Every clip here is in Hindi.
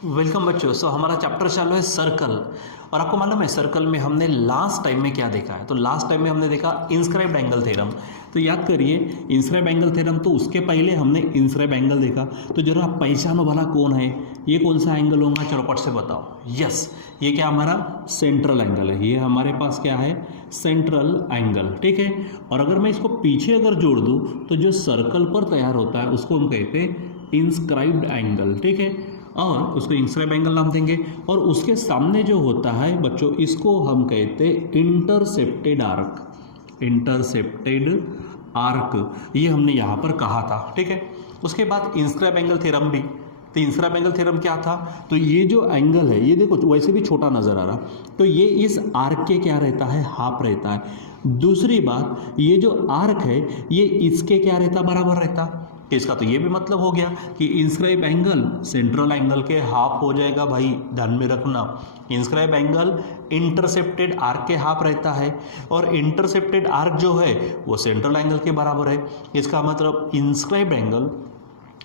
वेलकम बच्चों। हमारा चैप्टर चालू है सर्कल। और आपको मालूम है सर्कल में हमने लास्ट टाइम में क्या देखा है? तो लास्ट टाइम में हमने देखा इंस्क्राइब्ड एंगल थ्योरम। तो याद करिए इंस्क्राइब्ड एंगल थ्योरम, तो उसके पहले हमने इंस्क्राइब्ड एंगल देखा। तो जरा आप पहचानो वाला कौन है, ये कौन सा एंगल होगा, चलो पट से बताओ। यस, ये क्या हमारा सेंट्रल एंगल है। ये हमारे पास क्या है, सेंट्रल एंगल। ठीक है। और अगर मैं इसको पीछे अगर जोड़ दूँ तो जो सर्कल पर तैयार होता है उसको हम कहते हैं इंस्क्राइब्ड एंगल। ठीक है, और उसको इंस्क्राइब एंगल नाम देंगे। और उसके सामने जो होता है बच्चों, इसको हम कहते हैं इंटरसेप्टेड आर्क। इंटरसेप्टेड आर्क ये हमने यहाँ पर कहा था। ठीक है। उसके बाद इंस्क्राइब एंगल थ्योरम भी। तो इंस्क्राइब एंगल थ्योरम क्या था, तो ये जो एंगल है ये देखो वैसे भी छोटा नजर आ रहा, तो ये इस आर्क के क्या रहता है, हाफ रहता है। दूसरी बात, ये जो आर्क है ये इसके क्या रहता, बराबर रहता। इसका तो ये भी मतलब हो गया कि इंस्क्राइब एंगल सेंट्रल एंगल के हाफ हो जाएगा। भाई ध्यान में रखना, इंस्क्राइब एंगल इंटरसेप्टेड आर्क के हाफ रहता है और इंटरसेप्टेड आर्क जो है वो सेंट्रल एंगल के बराबर है। इसका मतलब इंस्क्राइब एंगल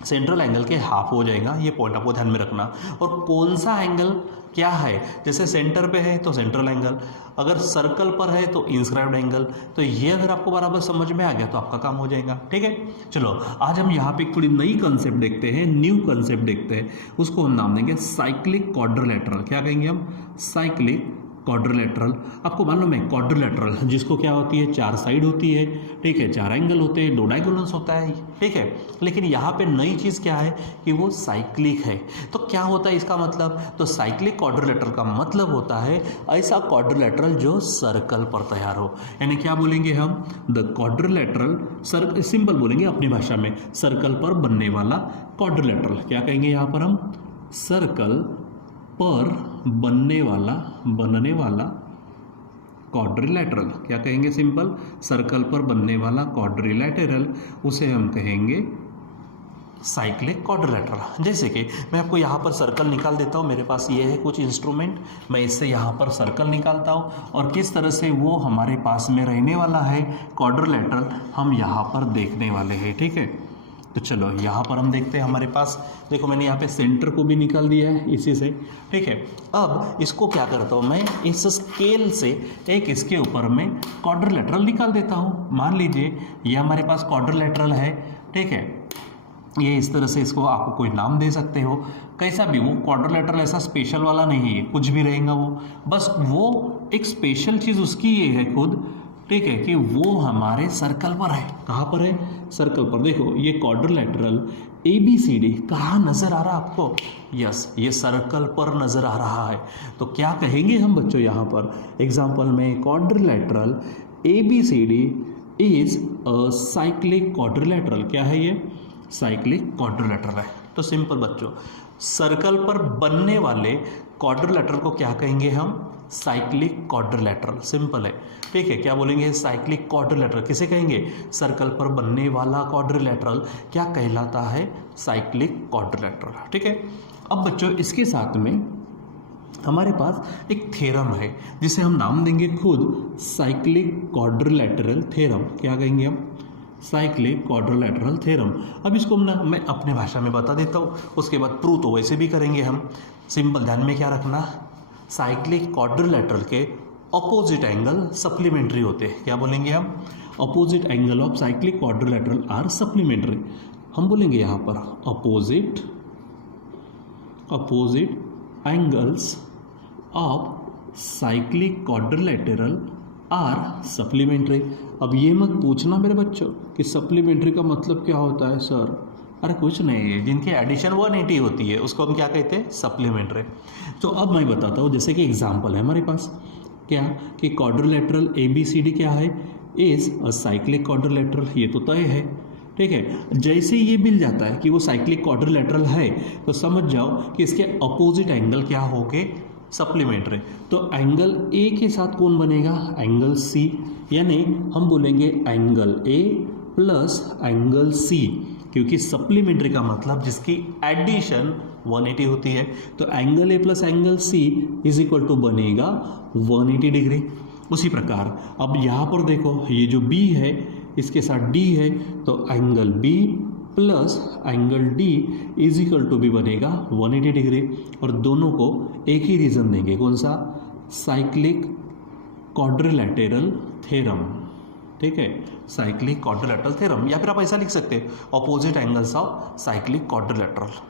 सेंट्रल एंगल के हाफ हो जाएगा। ये पॉइंट आपको ध्यान में रखना। और कौन सा एंगल क्या है, जैसे सेंटर पे है तो सेंट्रल एंगल, अगर सर्कल पर है तो इंस्क्राइब्ड एंगल। तो ये अगर आपको बराबर समझ में आ गया तो आपका काम हो जाएगा। ठीक है। चलो आज हम यहाँ पे एक थोड़ी नई कंसेप्ट देखते हैं, न्यू कंसेप्ट देखते हैं। उसको हम नाम देंगे साइक्लिक क्वाड्रिलेटरल। क्या कहेंगे हम, साइक्लिक क्वाड्रिलेटरल। आपको मालूम है क्वाड्रिलेटरल जिसको क्या होती है, चार साइड होती है। ठीक है, चार एंगल होते हैं, दो डायगोनल्स होता है। ठीक है, लेकिन यहाँ पे नई चीज़ क्या है कि वो साइक्लिक है। तो क्या होता है इसका मतलब, तो साइक्लिक क्वाड्रिलेटरल का मतलब होता है ऐसा क्वाड्रिलेटरल जो सर्कल पर तैयार हो। यानी क्या बोलेंगे हम, द क्वाड्रिलेटरल सर्कल, सिंपल बोलेंगे अपनी भाषा में, सर्कल पर बनने वाला क्वाड्रिलेटरल। क्या कहेंगे यहाँ पर हम, सर्कल पर बनने वाला क्वाड्रिलेटरल। क्या कहेंगे, सिंपल, सर्कल पर बनने वाला क्वाड्रिलेटरल, उसे हम कहेंगे साइक्लिक क्वाड्रिलेटरल। जैसे कि मैं आपको यहाँ पर सर्कल निकाल देता हूँ, मेरे पास ये है कुछ इंस्ट्रूमेंट, मैं इससे यहाँ पर सर्कल निकालता हूँ और किस तरह से वो हमारे पास में रहने वाला है क्वाड्रिलेटरल हम यहाँ पर देखने वाले हैं। ठीक है, तो चलो यहाँ पर हम देखते हैं। हमारे पास देखो मैंने यहाँ पे सेंटर को भी निकाल दिया है इसी से। ठीक है, अब इसको क्या करता हूँ मैं, इस स्केल से एक इसके ऊपर मैं क्वाड्रिलेटरल निकाल देता हूँ। मान लीजिए ये हमारे पास क्वाड्रिलेटरल है। ठीक है, ये इस तरह से, इसको आप कोई नाम दे सकते हो, कैसा भी। वो क्वाड्रिलेटरल ऐसा स्पेशल वाला नहीं है, कुछ भी रहेगा वो, बस वो एक स्पेशल चीज़ उसकी ये है खुद। ठीक है, कि वो हमारे सर्कल पर है। कहाँ पर है, सर्कल पर। देखो ये क्वाड्रिलेटरल ABCD कहाँ नजर आ रहा है आपको, यस ये सर्कल पर नजर आ रहा है। तो क्या कहेंगे हम बच्चों यहाँ पर एग्जाम्पल में, quadrilateral ABCD is a cyclic quadrilateral. क्या है ये, साइक्लिक क्वाड्रिलेटरल है। तो सिंपल बच्चों, सर्कल पर बनने वाले क्वाड्रिलेटरल को क्या कहेंगे हम, साइक्लिक क्वाड्रिलेटरल। सिंपल है। ठीक है, क्या बोलेंगे, साइक्लिक क्वाड्रिलेटरल। किसे कहेंगे, सर्कल पर बनने वाला क्वाड्रिलेटरल क्या कहलाता है, साइक्लिक क्वाड्रिलेटरल। ठीक है, अब बच्चों इसके साथ में हमारे पास एक थ्योरम है जिसे हम नाम देंगे खुद साइक्लिक क्वाड्रिलेटरल थ्योरम। क्या कहेंगे हम, साइक्लिक क्वाड्रिलेटरल थ्योरम। अब इसको मैं अपने भाषा में बता देता हूँ, उसके बाद प्रूव तो वैसे भी करेंगे हम। सिंपल, ध्यान में क्या रखना, साइक्लिक क्वाड्रिलेटरल के अपोजिट एंगल सप्लीमेंट्री होते हैं। क्या बोलेंगे हम, opposite angle of cyclic quadrilateral are supplementary. हम बोलेंगे यहाँ पर opposite angles of cyclic quadrilateral are supplementary. अब ये मत पूछना मेरे बच्चों कि सप्लीमेंट्री का मतलब क्या होता है सर, अरे कुछ नहीं है, जिनकी एडिशन 180 होती है उसको हम क्या कहते हैं, सप्लीमेंट्री। तो अब मैं बताता हूँ, जैसे कि एग्जांपल है हमारे पास क्या, कि क्वाड्रिलेटरल ABCD क्या है, इज अ साइक्लिक क्वाड्रिलेटरल। ये तो तय है। ठीक है, जैसे ये मिल जाता है कि वो साइक्लिक क्वाड्रिलेटरल है तो समझ जाओ कि इसके अपोजिट एंगल क्या होंगे, सप्लीमेंट्री। तो एंगल A के साथ कौन बनेगा, एंगल C, यानी हम बोलेंगे angle A plus angle C, क्योंकि सप्लीमेंट्री का मतलब जिसकी एडिशन 180 होती है। तो angle A plus angle C is equal to बनेगा 180 डिग्री। उसी प्रकार अब यहाँ पर देखो ये जो B है इसके साथ D है, तो angle B plus angle D is equal to भी बनेगा 180 डिग्री, और दोनों को एक ही रीजन देंगे, कौन सा, साइक्लिक क्वाड्रिलेटरल थ्योरम, ठीक है, साइक्लिक क्वाड्रिलेटरल थ्योरम, या फिर आप ऐसा लिख सकते हैं opposite angles of cyclic quadrilateral.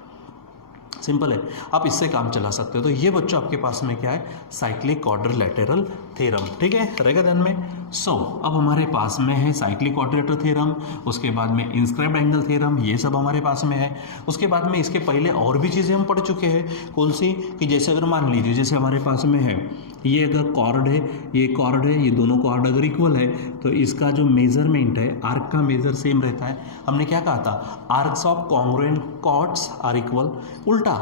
Simple है, आप इससे काम चला सकते हो। तो ये बच्चों आपके पास में क्या है, साइक्लिक क्वाड्रिलेटरल थ्योरम, ठीक है, रहेगा ध्यान में। अब हमारे पास में है साइक्लिक क्वाड्रिलेटरल थ्योरम, उसके बाद में इंस्क्राइब्ड एंगल थ्योरम, ये सब हमारे पास में है। उसके बाद में इसके पहले और भी चीज़ें हम पढ़ चुके हैं, कौन सी, कि जैसे अगर मान लीजिए जैसे हमारे पास में है ये अगर कॉर्ड है, ये कॉर्ड है, ये दोनों कॉर्ड अगर इक्वल है तो इसका जो मेजरमेंट है, आर्क का मेजर सेम रहता है। हमने क्या कहा था, arcs of congruent chords are equal, उल्टा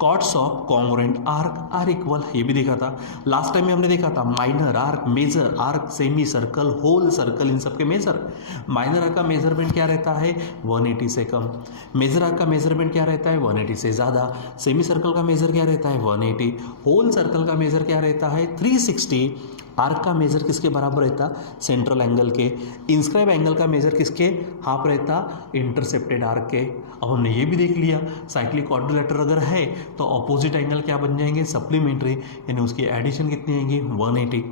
chords of congruent arc are equal, ये भी देखा था लास्ट टाइम में, हमने देखा था minor arc, major arc, semi circle, whole circle, इन सब के मेजर, माइनर आर्क का मेजरमेंट क्या रहता है 180 से कम, मेजर आर्क का मेजरमेंट क्या रहता है 180 से ज़्यादा, सेमी सर्कल का मेजर क्या रहता है 180, होल सर्कल का मेजर क्या रहता है 360, आर्क का मेजर किसके बराबर रहता, सेंट्रल एंगल के, इंस्क्राइब एंगल का मेजर किसके, हाफ रहता, इंटरसेप्टेड आर्क के। अब हमने ये भी देख लिया साइक्लिक क्वाड्रिलेटरल अगर है तो ऑपोजिट एंगल क्या बन जाएंगे, सप्लीमेंट्री, यानी उसकी एडिशन कितनी आएंगी 180,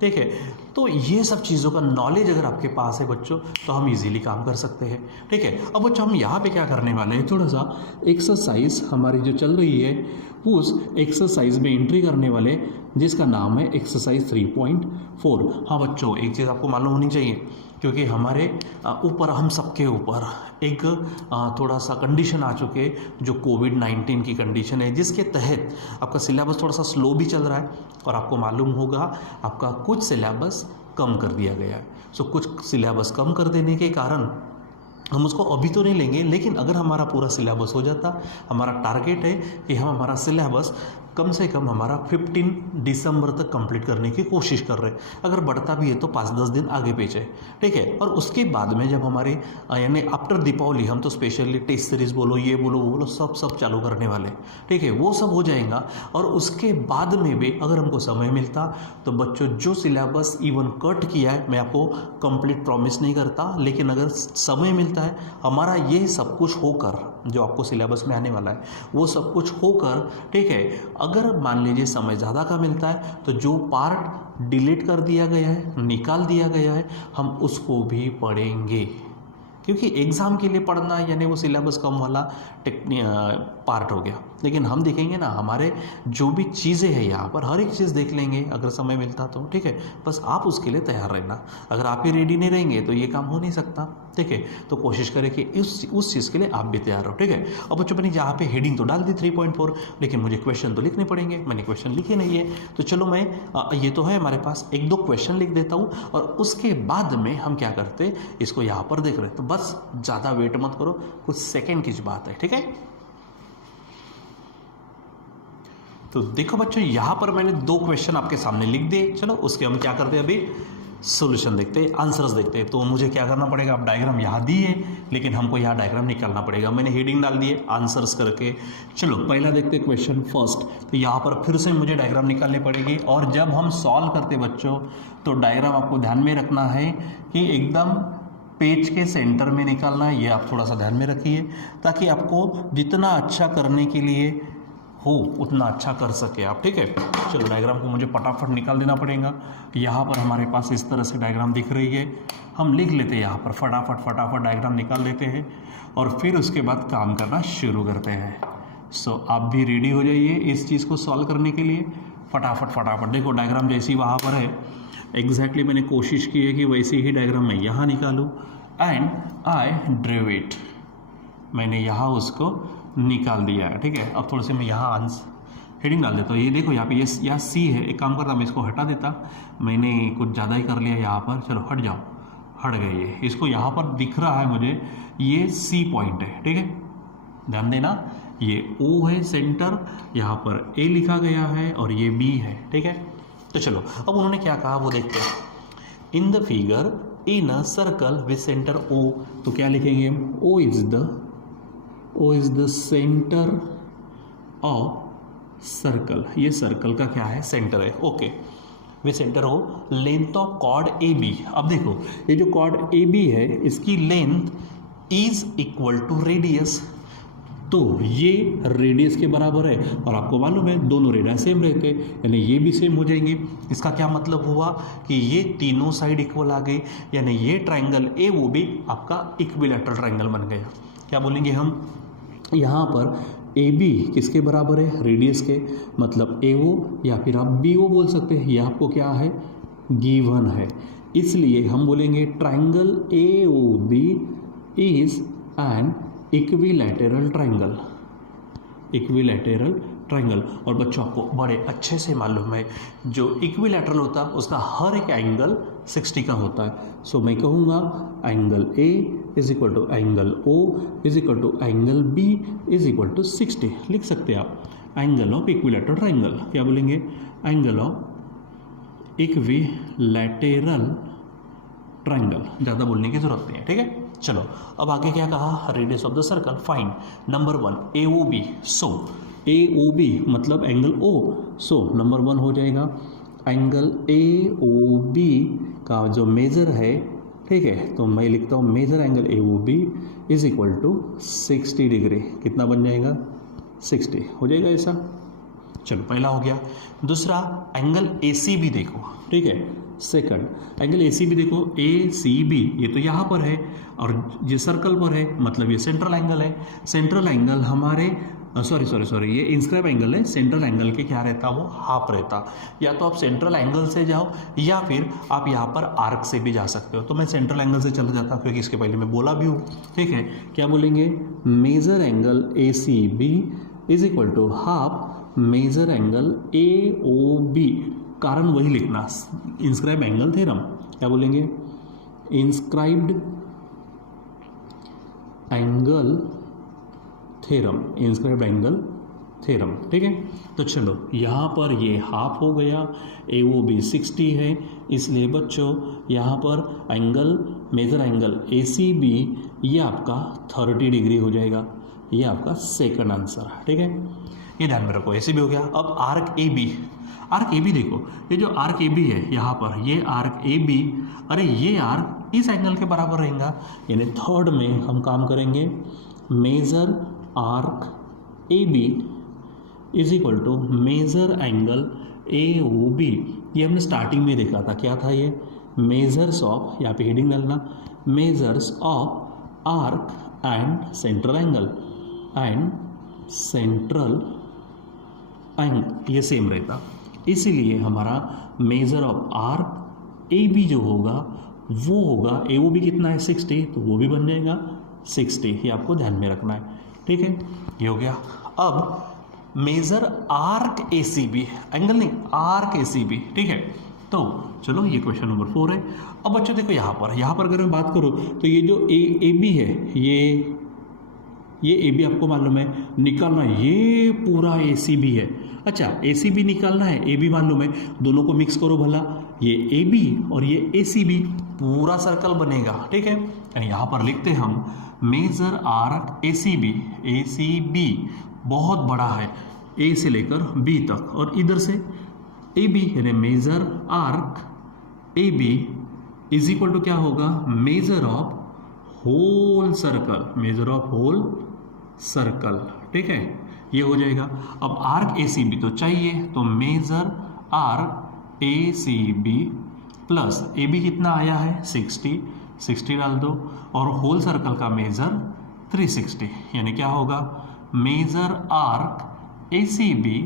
ठीक है। तो ये सब चीज़ों का नॉलेज अगर आपके पास है बच्चों तो हम इजीली काम कर सकते हैं, ठीक है। अब बच्चों हम यहाँ पे क्या करने वाले हैं, थोड़ा सा एक्सरसाइज हमारी जो चल रही है उस एक्सरसाइज में एंट्री करने वाले, जिसका नाम है एक्सरसाइज 3.4। हाँ बच्चों, एक चीज़ आपको मालूम होनी चाहिए, क्योंकि हमारे ऊपर, हम सबके ऊपर एक थोड़ा सा कंडीशन आ चुके, जो कोविड-19 की कंडीशन है, जिसके तहत आपका सिलेबस थोड़ा सा स्लो भी चल रहा है, और आपको मालूम होगा आपका कुछ सिलेबस कम कर दिया गया है। सो कुछ सिलेबस कम कर देने के कारण हम उसको अभी तो नहीं लेंगे, लेकिन अगर हमारा पूरा सिलेबस हो जाता, हमारा टारगेट है कि हम हमारा सिलेबस कम से कम हमारा 15 दिसंबर तक कंप्लीट करने की कोशिश कर रहे हैं। अगर बढ़ता भी है तो 5-10 दिन आगे पीछे, ठीक है। और उसके बाद में जब हमारे यानी आफ्टर दीपावली हम तो स्पेशली टेस्ट सीरीज बोलो, ये बोलो, वो बोलो, सब चालू करने वाले, ठीक है, वो सब हो जाएगा। और उसके बाद में भी अगर हमको समय मिलता तो बच्चों जो सिलेबस इवन कट किया है, मैं आपको कंप्लीट प्रॉमिस नहीं करता, लेकिन अगर समय मिलता है हमारा ये सब कुछ होकर, जो आपको सिलेबस में आने वाला है वो सब कुछ होकर, ठीक है, अगर मान लीजिए समय ज़्यादा का मिलता है तो जो पार्ट डिलीट कर दिया गया है, निकाल दिया गया है, हम उसको भी पढ़ेंगे, क्योंकि एग्ज़ाम के लिए पढ़ना यानी वो सिलेबस कम वाला पार्ट हो गया। लेकिन हम देखेंगे ना, हमारे जो भी चीज़ें हैं यहाँ पर हर एक चीज़ देख लेंगे अगर समय मिलता तो, ठीक है। बस आप उसके लिए तैयार रहना, अगर आप ही रेडी नहीं रहेंगे तो ये काम हो नहीं सकता, ठीक है। तो कोशिश करें कि उस चीज़ के लिए आप भी तैयार हो, ठीक है। अब बच्चों मैंने यहाँ पे हेडिंग तो डाल दी 3.4, लेकिन मुझे क्वेश्चन तो लिखने पड़ेंगे, मैंने क्वेश्चन लिखे नहीं है, तो चलो मैं ये तो है हमारे पास, 1-2 क्वेश्चन लिख देता हूँ, और उसके बाद में हम क्या करते इसको यहाँ पर देख रहे हैं। तो बस ज़्यादा वेट मत करो, कुछ सेकेंड की बात है, ठीक है। तो देखो बच्चों, यहाँ पर मैंने 2 क्वेश्चन आपके सामने लिख दिए, चलो उसके हम क्या करते हैं, अभी सॉल्यूशन देखते हैं, आंसर्स देखते हैं। तो मुझे क्या करना पड़ेगा, अब डायग्राम यहाँ दी है, लेकिन हमको यहाँ डायग्राम निकालना पड़ेगा। मैंने हेडिंग डाल दी है आंसर्स करके। चलो पहला देखते हैं क्वेश्चन फर्स्ट। तो यहाँ पर फिर से मुझे डायग्राम निकालनी पड़ेगी, और जब हम सॉल्व करते बच्चों तो डायग्राम आपको ध्यान में रखना है कि एकदम पेज के सेंटर में निकालना है, ये आप थोड़ा सा ध्यान में रखिए, ताकि आपको जितना अच्छा करने के लिए हो उतना अच्छा कर सके आप, ठीक है। चलो डायग्राम को मुझे फटाफट निकाल देना पड़ेगा। यहाँ पर हमारे पास इस तरह से डायग्राम दिख रही है, हम लिख लेते हैं यहाँ पर, फटाफट डायग्राम निकाल देते हैं, और फिर उसके बाद काम करना शुरू करते हैं। सो आप भी रेडी हो जाइए इस चीज़ को सॉल्व करने के लिए। फटाफट देखो डायग्राम जैसी वहाँ पर है, एग्जैक्टली मैंने कोशिश की है कि वैसे ही डायग्राम मैं यहाँ निकालूँ, एंड आई ड्रेव इट, मैंने यहाँ उसको निकाल दिया है, ठीक है। अब थोड़े से मैं यहाँ हेडिंग डाल देता हूँ। ये देखो यहाँ पे ये यहाँ सी है, एक काम करता मैं इसको हटा देता, मैंने कुछ ज़्यादा ही कर लिया यहाँ पर। चलो हट जाओ, हट गए ये, इसको यहाँ पर दिख रहा है मुझे ये सी पॉइंट है, ठीक है, ध्यान देना। ये ओ है सेंटर, यहाँ पर ए लिखा गया है, और ये बी है, ठीक है। तो चलो अब उन्होंने क्या कहा वो देखते हैं। In the figure in a circle with centre O, तो क्या लिखेंगे हम, O is the centre of circle, ये सर्कल का क्या है, सेंटर है, ओके। वे centre O length of chord A B. अब देखो ये जो कॉर्ड ए बी है इसकी length is equal to radius. तो ये रेडियस के बराबर है और आपको मालूम है दोनों रेडियस सेम रहते हैं, यानी ये भी सेम हो जाएंगे। इसका क्या मतलब हुआ कि ये तीनों साइड इक्वल आ गई, यानी ये ट्राइंगल ए वो भी आपका इक्विलैटरल ट्राइंगल बन गया। क्या बोलेंगे हम यहाँ पर ए बी किसके बराबर है, रेडियस के, मतलब ए ओ या फिर आप बी ओ बोल सकते हैं, ये आपको क्या है गिवन है। इसलिए हम बोलेंगे triangle A O B is an equilateral triangle, equilateral triangle. और बच्चों आपको बड़े अच्छे से मालूम है जो इक्विलैटरल होता है उसका हर एक एंगल 60 का होता है। सो मैं कहूँगा angle A is equal to angle O is equal to angle B is equal to 60 लिख सकते हैं आप। एंगल ऑफ इक्विलैटरल ट्राइंगल क्या बोलेंगे, एंगल ऑफ इक्विलैटरल ट्राइंगल, ज़्यादा बोलने की जरूरत नहीं है, ठीक है। चलो अब आगे क्या कहा, radius of the circle find. Number 1 A O B, so A O B मतलब एंगल ओ, सो नंबर 1 हो जाएगा एंगल ए ओ बी का जो मेजर है, ठीक है। तो मैं लिखता हूँ measure angle A O B is equal to 60 degree. कितना बन जाएगा 60 हो जाएगा ऐसा। चलो पहला हो गया। दूसरा एंगल ए सी बी देखो, ठीक है। Second angle A C B देखो, ए सी बी ये तो यहाँ पर है और ये सर्कल पर है, मतलब ये सेंट्रल एंगल है। सेंट्रल एंगल हमारे सॉरी ये इंस्क्राइब एंगल है, सेंट्रल एंगल के क्या रहता वो हाफ रहता। या तो आप सेंट्रल एंगल से जाओ या फिर आप यहाँ पर आर्क से भी जा सकते हो। तो मैं सेंट्रल एंगल से चला जाता हूँ क्योंकि इसके पहले मैं बोला भी हूँ, ठीक है। क्या बोलेंगे, measure angle A C B is equal to half measure angle A O B. कारण वही लिखना, इंस्क्राइब एंगल थ्योरम। क्या बोलेंगे, inscribed angle theorem, inscribed angle theorem, ठीक है। तो चलो यहाँ पर ये हाफ हो गया, ए ओ बी 60 है, इसलिए बच्चों यहाँ पर angle measure angle A C B ये आपका 30 डिग्री हो जाएगा। ये आपका सेकंड आंसर है, ठीक है। ये ध्यान में रखो, ऐसे भी हो गया। अब arc A B, arc A B देखो, ये जो आर्क ए बी है यहाँ पर, ये आर्क ए बी, अरे ये आर्क इस एंगल के बराबर रहेगा, यानी थर्ड में हम काम करेंगे measure arc A B is equal to measure angle A O B. ये हमने स्टार्टिंग में देखा था, क्या था ये, मेजर्स ऑफ, यहाँ पे हेडिंग डालना, measures of arc and central angle, and central angle ये सेम रहता। इसीलिए हमारा measure of arc A B जो होगा वो होगा, ए ओ बी कितना है 60, तो वो भी बन जाएगा 60। ये आपको ध्यान में रखना है, ठीक है। ये हो गया। अब measure arc A C B, angle नहीं आर्क ए सी बी, ठीक है। तो चलो ये क्वेश्चन नंबर 4 है। अब बच्चों देखो यहाँ पर अगर मैं बात करूँ तो ये जो ए बी है, ये ए बी आपको मालूम है निकालना, ये पूरा ए सी बी है। अच्छा ए सी बी निकालना है, ए बी मालूम है, दोनों को मिक्स करो भला, ये ए बी और ये ए सी बी पूरा सर्कल बनेगा, ठीक है। यहाँ पर लिखते हैं हम measure arc A C B बहुत बड़ा है, ए से लेकर बी तक, और इधर से ए बी यानी measure arc A B is equal to क्या होगा, measure of whole circle, measure of whole circle, ठीक है। ये हो जाएगा। अब आर्क ए सी बी तो चाहिए, तो measure arc A C B plus A B कितना आया है 60 डाल दो, और होल सर्कल का मेजर 360, यानी क्या होगा, measure arc A C B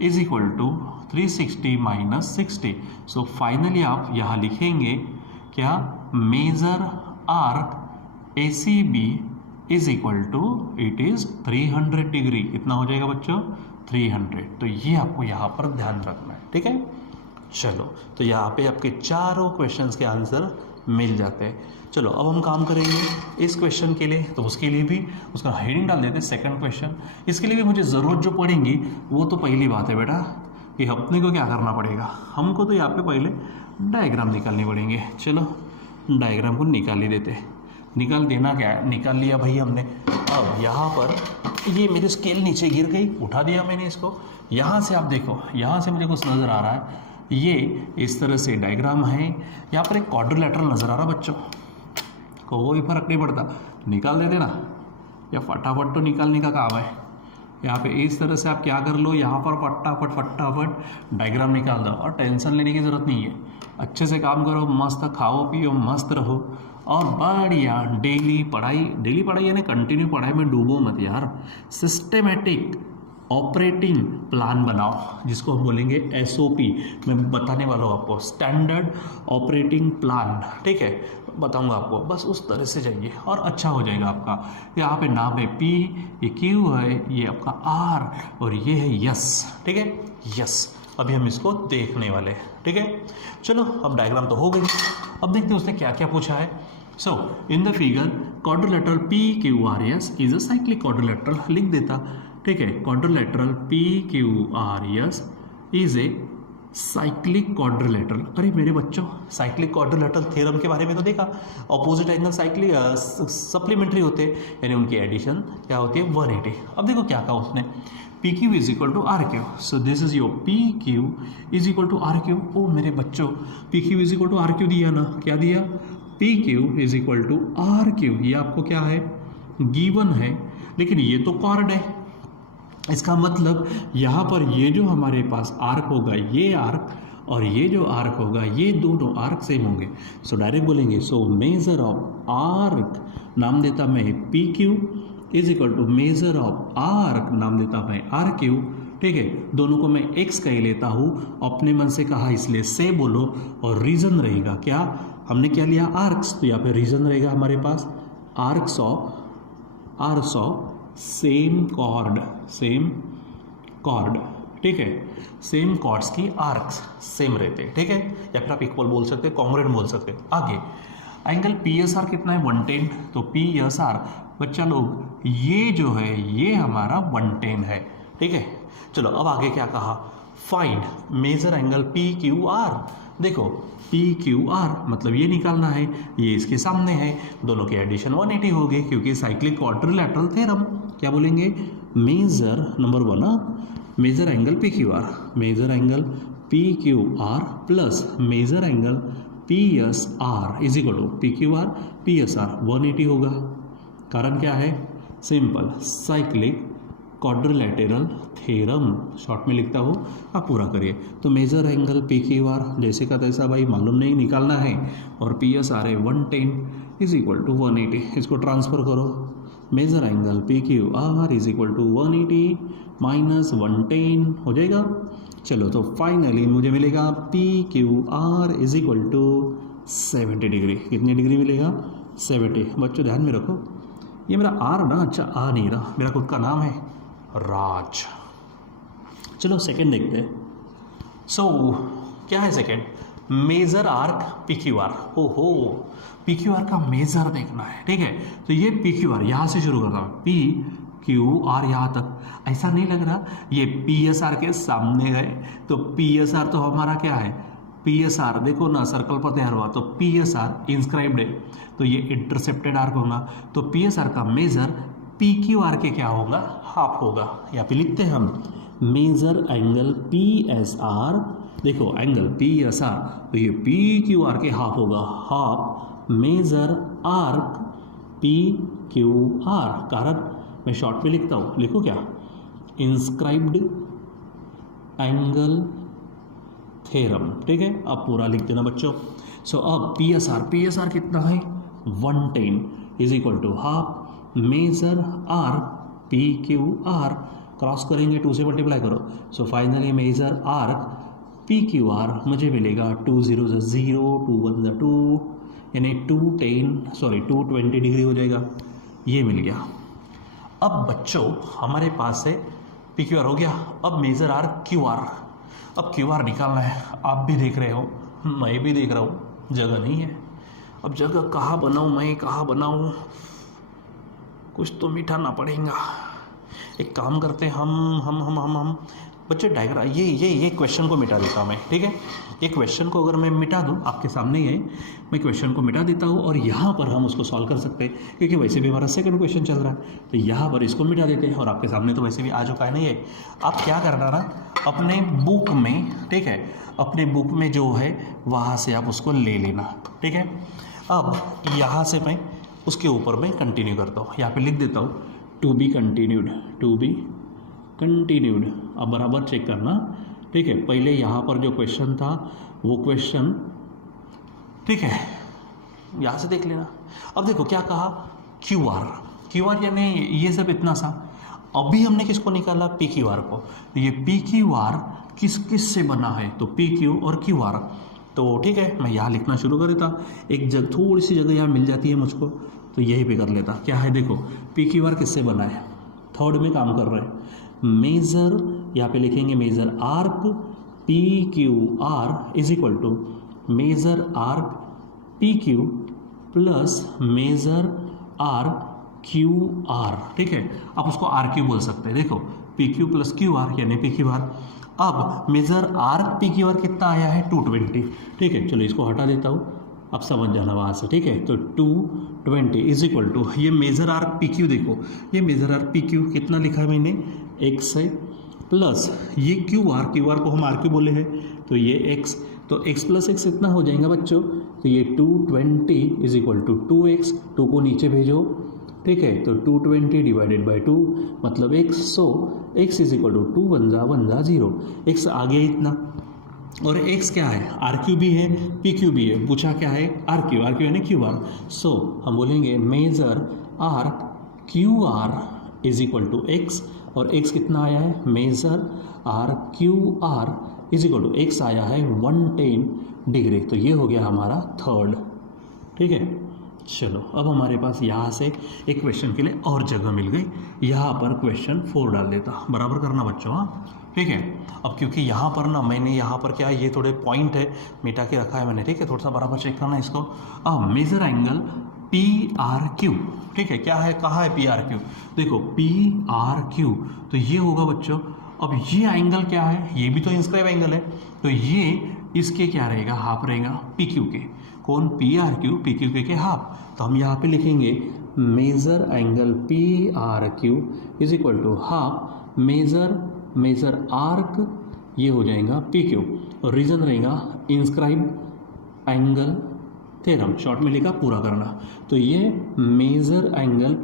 is equal to 360 minus 60। So finally आप यहाँ लिखेंगे क्या, measure arc A C B is equal to it is 300 degree. कितना हो जाएगा बच्चों 300। तो ये आपको यहाँ पर ध्यान रखना है, ठीक है। चलो तो यहाँ पे आपके चारों क्वेश्चंस के आंसर मिल जाते हैं। चलो अब हम काम करेंगे इस क्वेश्चन के लिए, तो उसके लिए भी उसका हेडिंग डाल देते हैं सेकंड क्वेश्चन। इसके लिए भी मुझे ज़रूरत जो पड़ेगी वो तो पहली बात है बेटा कि अपने को क्या करना पड़ेगा, हमको तो यहाँ पे पहले डायग्राम निकालने पड़ेंगे। चलो डायग्राम को निकाल ही देते, निकाल देना क्या है, निकाल लिया भाई हमने। अब यहाँ पर ये मेरी स्केल नीचे गिर गई, उठा दिया मैंने इसको। यहाँ से आप देखो, यहाँ से मुझे कुछ नज़र आ रहा है, ये इस तरह से डायग्राम है। यहाँ पर एक क्वाड्रिलेटरल नज़र आ रहा है बच्चों, कोई फर्क नहीं पड़ता, निकाल देते ना, या फटाफट तो निकालने का काम है। यहाँ पे इस तरह से आप क्या कर लो, यहाँ पर फटाफट फटाफट डायग्राम निकाल दो और टेंशन लेने की ज़रूरत नहीं है। अच्छे से काम करो, मस्त खाओ पियो, मस्त रहो और बढ़िया डेली पढ़ाई यानी कंटिन्यू पढ़ाई में डूबो मत यार। सिस्टेमेटिक ऑपरेटिंग प्लान बनाओ, जिसको हम बोलेंगे SOP। मैं बताने वाला हूँ आपको, स्टैंडर्ड ऑपरेटिंग प्लान, ठीक है, बताऊंगा आपको। बस उस तरह से जाइए और अच्छा हो जाएगा आपका। यहाँ पे नाम है P, ये Q है, ये आपका R और ये है यस, ठीक है, यस। अभी हम इसको देखने वाले हैं, ठीक है। चलो अब डायग्राम तो हो गई, अब देखते हैं उसने क्या क्या पूछा है। So in the figure quadrilateral PQRS is a cyclic quadrilateral, लिख देता, ठीक है। Quadrilateral PQRS is a cyclic quadrilateral. अरे मेरे बच्चों, साइक्लिक क्वाड्रिलेटरल थ्योरम के बारे में तो देखा, ऑपोजिट एंगल साइक्लिक सप्लीमेंट्री होते हैं, यानी उनकी एडिशन क्या होती है 180। अब देखो क्या कहा उसने, PQ is equal to RQ। So this is your PQ is equal to RQ। ओ मेरे बच्चों, PQ is equal to RQ दिया ना, क्या दिया, PQ is equal to RQ। ये आपको क्या है, गिवन है, लेकिन ये तो कॉर्ड है। इसका मतलब यहाँ पर ये जो हमारे पास आर्क होगा, ये आर्क और ये जो आर्क होगा, ये दोनों आर्क सेम होंगे। सो डायरेक्ट बोलेंगे, सो मेजर ऑफ आर्क नाम देता मैं PQ is equal to measure of arc नाम देता मैं RQ, ठीक है। दोनों को मैं x कह लेता हूँ, अपने मन से कहा इसलिए से बोलो, और रीजन रहेगा क्या, हमने क्या लिया आर्क्स, तो यहाँ पे रीजन रहेगा हमारे पास आर्क्स ऑफ सेम कॉर्ड, ठीक है। सेम कॉर्ड्स की आर्क्स सेम रहते हैं, ठीक है, या फिर आप इक्वल बोल सकते हैं, कॉन्ग्रुएंट बोल सकते हैं। आगे एंगल PSR कितना है 110, तो PSR बच्चा लोग ये जो है ये हमारा 110 है, ठीक है। चलो अब आगे क्या कहा, फाइंड मेजर एंगल PQR। देखो PQR मतलब ये निकालना है, ये इसके सामने है, दोनों के एडिशन 180 हो गए, क्योंकि साइक्लिक क्वाड्रिलेटरल थ्योरम। क्या बोलेंगे, measure number 1 measure angle PQR, measure angle PQR plus measure angle PSR is equal to PQR PSR 180 होगा। कारण क्या है, simple, cyclic quadrilateral theorem, short में लिखता हूँ, आप पूरा करिए। तो मेजर एंगल PQR जैसे का तैसा भाई मालूम नहीं, निकालना है, और PSR है 110 इज इक्वल टू 180। इसको ट्रांसफर करो, measure angle PQR is equal to 180 minus 110 हो जाएगा। चलो तो फाइनली मुझे मिलेगा PQR is equal to 70 degree. कितनी डिग्री मिलेगा, 70। बच्चों ध्यान में रखो, ये मेरा आर ना, अच्छा आ नहीं रहा, मेरा खुद का नाम है राज। चलो सेकंड देखते हैं। सो क्या है सेकंड, मेजर आर्क PQR। ओहो, PQR का मेजर देखना है, ठीक है। तो ये PQR यहाँ से शुरू करता हूँ, PQR यहाँ तक। ऐसा नहीं लग रहा ये PSR के सामने है, तो PSR तो हमारा क्या है, PSR देखो ना सर्कल पर तैयार हुआ, तो PSR इंस्क्राइब्ड है, तो ये इंटरसेप्टेड आर्क होगा, तो PSR का मेजर PQR के क्या होगा, हाफ होगा। यहाँ पे लिखते हैं हम मेजर एंगल PSR, देखो एंगल PSR, तो ये PQR के हाफ होगा, हाफ मेजर आर्क PQR। कारण मैं शॉर्ट में लिखता हूँ, लिखो क्या, इंस्क्राइब्ड एंगल थ्योरम, ठीक है। अब पूरा लिख देना बच्चों। सो अब PSR कितना है 110 is equal to half measure arc PQR, cross करेंगे 2 से मल्टीप्लाई करो। So finally measure arc PQR मुझे मिलेगा 2 0 0 2 1 2, यानी 220 डिग्री हो जाएगा, ये मिल गया। अब बच्चों हमारे पास है PQR हो गया, अब मेजर आर्क QR। अब QR निकालना है, आप भी देख रहे हो, मैं भी देख रहा हूँ, जगह नहीं है। अब जगह कहाँ बनाऊँ, मैं कहाँ बनाऊँ, कुछ तो मिटाना पड़ेगा। एक काम करते हैं हम बच्चे डायग्राम, ये क्वेश्चन को मिटा देता हूँ मैं, ठीक है। ये क्वेश्चन को अगर मैं मिटा दूँ, आपके सामने ही है, मैं क्वेश्चन को मिटा देता हूँ और यहाँ पर हम उसको सॉल्व कर सकते हैं, क्योंकि वैसे भी हमारा सेकंड क्वेश्चन चल रहा है। तो यहाँ पर इसको मिटा देते हैं, और आपके सामने तो वैसे भी आ चुका है नहीं है। आप क्या करना ना, अपने बुक में, ठीक है, अपने बुक में जो है वहाँ से आप उसको ले लेना, ठीक है। अब यहाँ से मैं उसके ऊपर मैं कंटिन्यू करता हूँ। यहाँ पे लिख देता हूँ to be continued, to be continued. अब बराबर चेक करना, ठीक है। पहले यहाँ पर जो क्वेश्चन था वो क्वेश्चन, ठीक है, यहाँ से देख लेना। अब देखो क्या कहा, क्यू आर यानी ये सब इतना सा। अभी हमने किसको निकाला, पी क्यू आर को। तो ये पी क्यू आर किस से बना है, तो पी क्यू और क्यू आर। तो ठीक है, मैं यहाँ लिखना शुरू कर देता। एक जगह थोड़ी सी जगह यहाँ मिल जाती है मुझको, तो यही पे कर लेता। क्या है देखो, पी क्यू आर किससे बना है, थर्ड में काम कर रहे हैं। मेजर, यहाँ पे लिखेंगे measure arc P Q R is equal to measure arc P Q plus measure arc Q R, ठीक है। आप उसको आर क्यू बोल सकते हैं। देखो P Q plus Q R यानी पी क्यू आर। अब measure arc P Q R कितना आया है, 220, ठीक है। चलो इसको हटा देता हूँ, अब समझ जाना वहाँ से, ठीक है। तो 220 इज इक्वल टू, ये मेजर आर्क पी क्यू, देखो ये मेजर आर्क पी क्यू कितना लिखा है मैंने, x है, प्लस ये क्यू आर को हम आर क्यू बोले हैं, तो ये x, तो x प्लस x कितना हो जाएगा बच्चों, तो ये 220 इज इक्वल टू 2x, 2 को नीचे भेजो, ठीक है। तो 220 डिवाइडेड बाई 2 मतलब x, so x is equal to 2 1 जा 0, x आ गया इतना। और x क्या है, आर क्यू भी है पी क्यू भी है, पूछा क्या है आर क्यू यानी क्यू आर। सो हम बोलेंगे measure R Q R is equal to X, और x कितना आया है, measure R Q R is equal to X आया है 110 डिग्री। तो ये हो गया हमारा थर्ड, ठीक है। चलो अब हमारे पास यहाँ से एक क्वेश्चन के लिए और जगह मिल गई, यहाँ पर क्वेश्चन 4 डाल देता, बराबर करना बच्चों, हाँ ठीक है। अब क्योंकि यहाँ पर ना मैंने यहाँ पर क्या है, ये थोड़े पॉइंट है मिटा के रखा है मैंने, ठीक है, थोड़ा सा बराबर चेक करना इसको। अब measure angle P R Q, ठीक है, क्या है, कहाँ है पी आर क्यू, देखो पी आर क्यू, तो ये होगा बच्चों। अब ये एंगल क्या है, ये भी तो इंस्क्राइब एंगल है, तो ये इसके क्या रहेगा, हाफ रहेगा पी क्यू के। कौन, पी आर क्यू के हाफ। तो हम यहाँ पे लिखेंगे measure angle P R Q is equal to half measure arc, ये हो जाएगा पी क्यू, और रीजन रहेगा इंस्क्राइब एंगल थ्योरम, शॉर्ट में लिखा पूरा करना। तो ये measure angle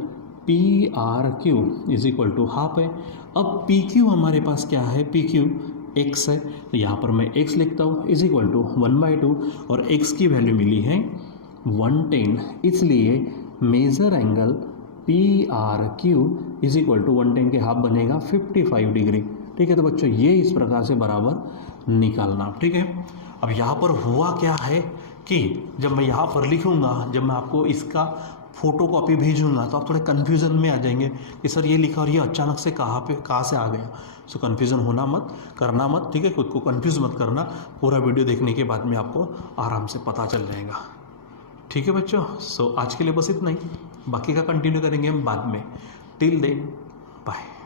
P R Q is equal to half है। अब पी क्यू हमारे पास क्या है, पी क्यू x है, तो यहाँ पर मैं x लिखता हूँ इज इक्वल टू 1/2, और x की वैल्यू मिली है 110, इसलिए measure angle P R Q is equal to 110 के हाफ बनेगा 55 डिग्री, ठीक है। तो बच्चों ये इस प्रकार से बराबर निकालना, ठीक है। अब यहाँ पर हुआ क्या है कि जब मैं यहाँ पर लिखूँगा, जब मैं आपको इसका फ़ोटो कॉपी भेजूँगा तो आप थोड़े कन्फ्यूज़न में आ जाएंगे कि सर ये लिखा और ये अचानक से कहाँ से आ गया। सो कन्फ्यूज़न होना मत, करना मत, ठीक है, खुद को कन्फ्यूज़ मत करना। पूरा वीडियो देखने के बाद में आपको आराम से पता चल जाएगा, ठीक है बच्चों। सो आज के लिए बस इतना ही, बाकी का कंटिन्यू करेंगे हम बाद में। Till then bye.